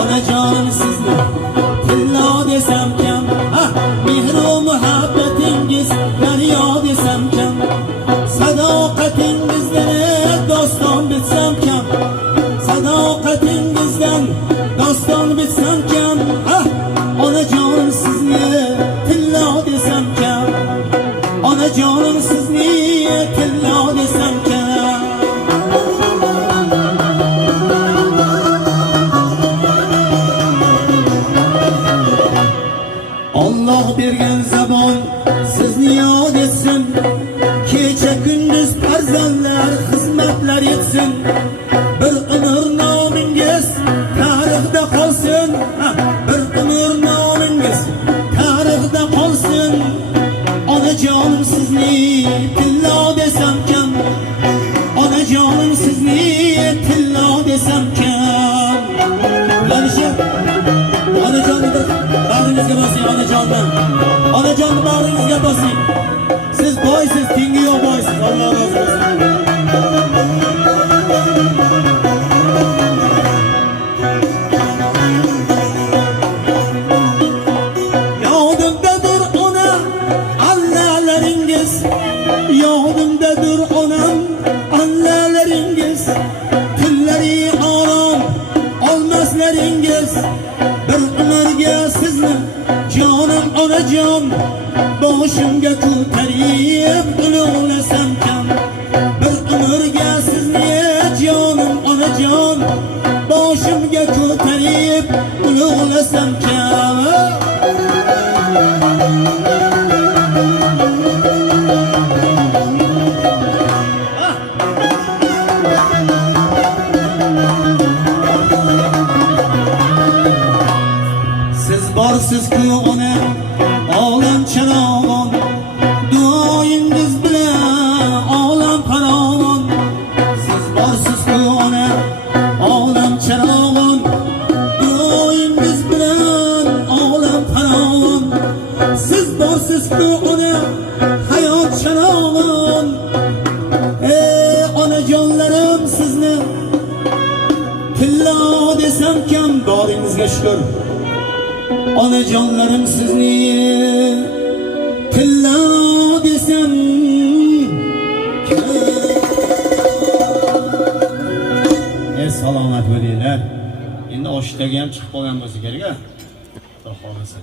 onajonim sizni tillo desam kam, mehru muhabbatingiz daryo desam kam, sadoqatingizdan doston bitsam kam, sadoqatingizdan doston bitsam kam, onajonim sizni tillo desam kam, onajonim sizni tillo desam kam. Allah bergan zabon sizni yod etsin, kecha kunduz farzandlar xizmatlar etsin, bir umr nomingiz tarixda qolsin, bir umr nomingiz tarixda qolsin, onajonim sizni tillo desam kam, onajonim sizni tillo desam kam. Onajonim bag'ringizga bosing, onajonim. Onajonim bag'ringizga bosing. Siz boysiz, tengi yo'q boysiz. Alloh rozi bo'lsin. Yodimdadir ona allalaringiz, yodimdadir onam allalaringiz, tunlari orom olmaslaringiz, bir umrga sizni jonim onajon boshimga ko'tarib ulug'lasam kam, bir umrga sizni jonim onajon boshimga ko'tarib ulug'lasam kam. Siz borsiz-ku ona olam charog'on, duoyingiz bilan olam farovon. Siz borsiz-ku ona olam charog'on, duoyingiz bilan olam farovon. Siz borsiz-ku ona hayot charog'on. Onajonlarim sizni tillo desam kam, boringizga shukr. Onajonlarim sizni tillo desam kam. Salomat bo'linglar. Endi oshtaga ham chiqib qolgan bo'lsa kerak-a. Xudo xolasa.